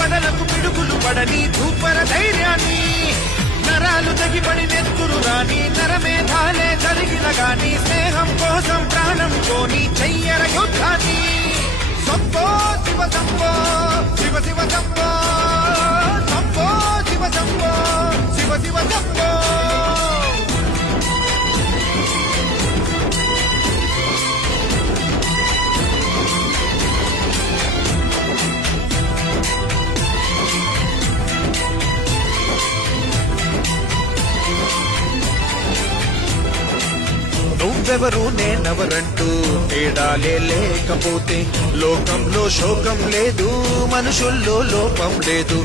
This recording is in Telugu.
వడలకు పిడుగులు పడని ధూపర ధైర్యాన్ని, నరాలు తెగిపడి నెత్తురు రాని నరమేధాలే జరిగిన గాని, స్నేహం కోసం ప్రాణం కోని చెయ్యర యుద్ధాన్ని. సంపో శివ సంపో శివ శివ సంపో, సంపో శివ సంపో శివ శివ సంపో. నువ్వెవరు నేనెవరంటూ తేడాలే లేకపోతే లోకంలో శోకం లేదు, మనుషుల్లో లోపం లేదు.